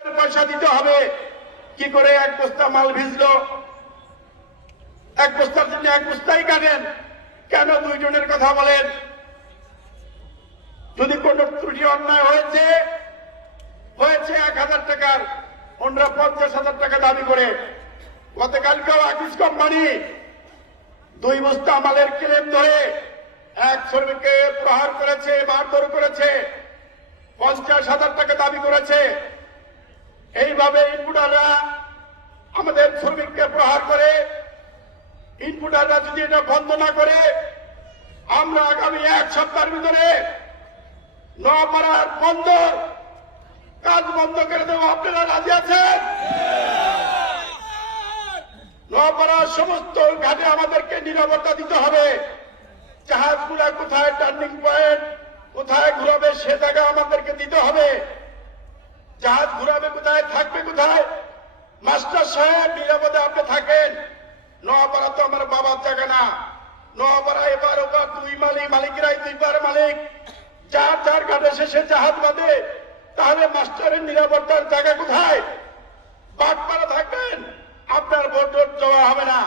পয়সা দিতে হবে। কি করে এক বস্তা মাল ভিজলো, এক বস্তার জন্য এক বস্তাই কাটেন, কেন দুইজনের কথা বলেন? যদি কোন ত্রুটি অন্যায় হয়েছে 1,000 টাকার, ওনারা 50,000 টাকা দাবি করে। গতকালকেও আকিস কোম্পানি 2 বস্তা মালের ক্লেম ধরে এক শ্রমিককে প্রহার করেছে, মারধর করেছে, 50,000 টাকা দাবি করেছে। এইভাবে ইনপুটাররা আমাদের শ্রমিককে প্রহার করে, ইনপুটাররা যদি এটা বন্ধ না করে, আমরা আগামী 1 সপ্তাহের ভিতরে নোয়াপাড়ার বন্দর কাজ বন্ধ করে দেবো। আপনারা রাজি আছেন? নোয়াপাড়ার সমস্ত ঘাটে আমাদেরকে নিরাপত্তা দিতে হবে। জাহাজগুলা কোথায় টার্নিং পয়েন্ট, কোথায় ঘুরাবে, সে জায়গা আমাদেরকে দিতে হবে। জাহাজ ঘুরাবে কোথায়, থাকবে কোথায়? মাস্টার সাহেব, নিরাপদে আপনি থাকেন। নোয়াপাড়া তো আমার বাবার জায়গা না। নোয়াপাড়া এবার ওবার 2 মালিকরাই 2বার মালিক। যার ঘাটে শেষে জাহাজ বাঁধে, তাহলে মাস্টারের নিরাপত্তার জায়গা কোথায়? বাটপাড়া থাকবেন, আপনার ভোট জমা হবে না।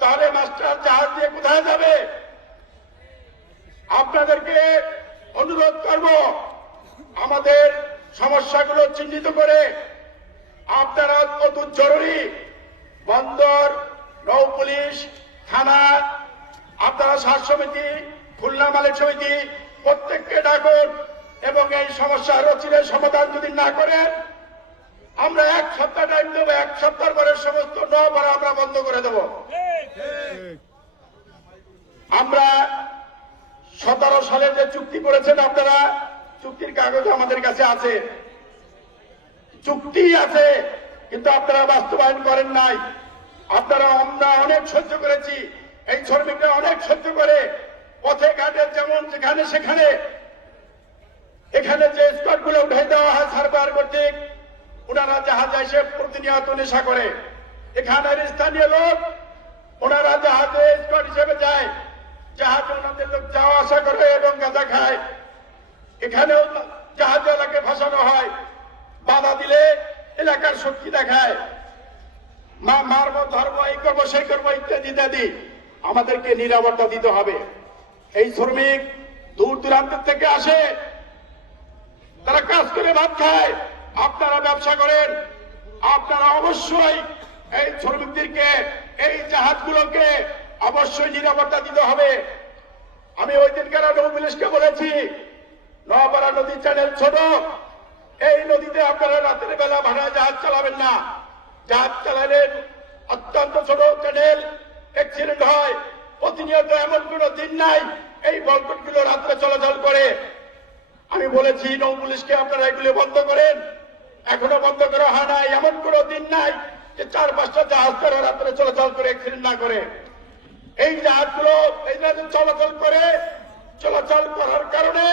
তাহলে মাস্টার জাহাজ দিয়ে কোথায় যাবে? আপনাদেরকে অনুরোধ করব, আমাদের সমস্যাগুলো চিহ্নিত করে আপনারা অত জরুরি বন্দর, নৌ পুলিশ, থানা, আপনারা সাত সমিতি, খুলনা মালিক সমিতি প্রত্যেককে ডাকুন এবং এই সমস্যার অচিরে সমাধান যদি না করেন, আমরা 1 সপ্তাহ টাইম দেবো। 1 সপ্তাহ পরে সমস্ত নোয়াপাড়া আমরা বন্ধ করে দেব। আমরা 17 সালে যে চুক্তি করেছেন আপনারা, চুক্তির কাগজ আমাদের কাছে আছে, চুক্তি আছে, কিন্তু আপনারা বাস্তবায়ন করেন নাই। আমরা অনেক সহ্য করেছি, এই শ্রমিকরা অনেক সহ্য করে পথে ঘাটে যেমন যেখানে সেখানে এখানে যে স্কট গুলো উঠে দেওয়া হয় সার্ভার কর্তৃক, ওনারা জাহাজে এসে প্রতিনিয়ত নেশা করে। এখানের স্থানীয় লোক ওনারা জাহাজে স্কট হিসেবে যায়, জাহাজে ওনাদের লোক যাওয়া আসা করে এবং গাঁজা খায়। এখানেও জাহাজ এলাকায় ভাসানো হয়, বাধা দিলে এলাকার শক্তি দেখায়, মারবো, ধরবো, এই করবো, সেই করবো, ইত্যাদি ইত্যাদি। আমাদেরকে নিরাপত্তা দিতে হবে। এই শ্রমিক দূর দূরান্ত থেকে আসে, তারা কাজ করে ভাত খায়, আপনারা ব্যবসা করেন। আপনারা অবশ্যই এই শ্রমিকদেরকে, এই জাহাজগুলোকে অবশ্যই নিরাপত্তা দিতে হবে। আমি ওই দিনকার নৌ পুলিশকে বলেছি, নোয়াপাড়া নদী চ্যানেল ছোট, এই নদীতে আপনারা রাতের বেলা ভাড়া জাহাজ চালাবেন না। জাহাজ চালালেন অত্যন্ত ছোট চ্যানেল, অ্যাক্সিডেন্ট হয় প্রতিনিয়ত। এমন কোন দিন নাই এই বলকট গুলো রাত্রে চলাচল করে। আমি বলেছি নৌ পুলিশকে, আপনারা এগুলো বন্ধ করেন। এখনো বন্ধ করা হয় নাই। এমন কোন দিন নাই যে 4-5টা জাহাজ তারা রাত্রে চলাচল করে অ্যাক্সিডেন্ট না করে। এই জাহাজগুলো এই চলাচল করে, চলাচল করার কারণে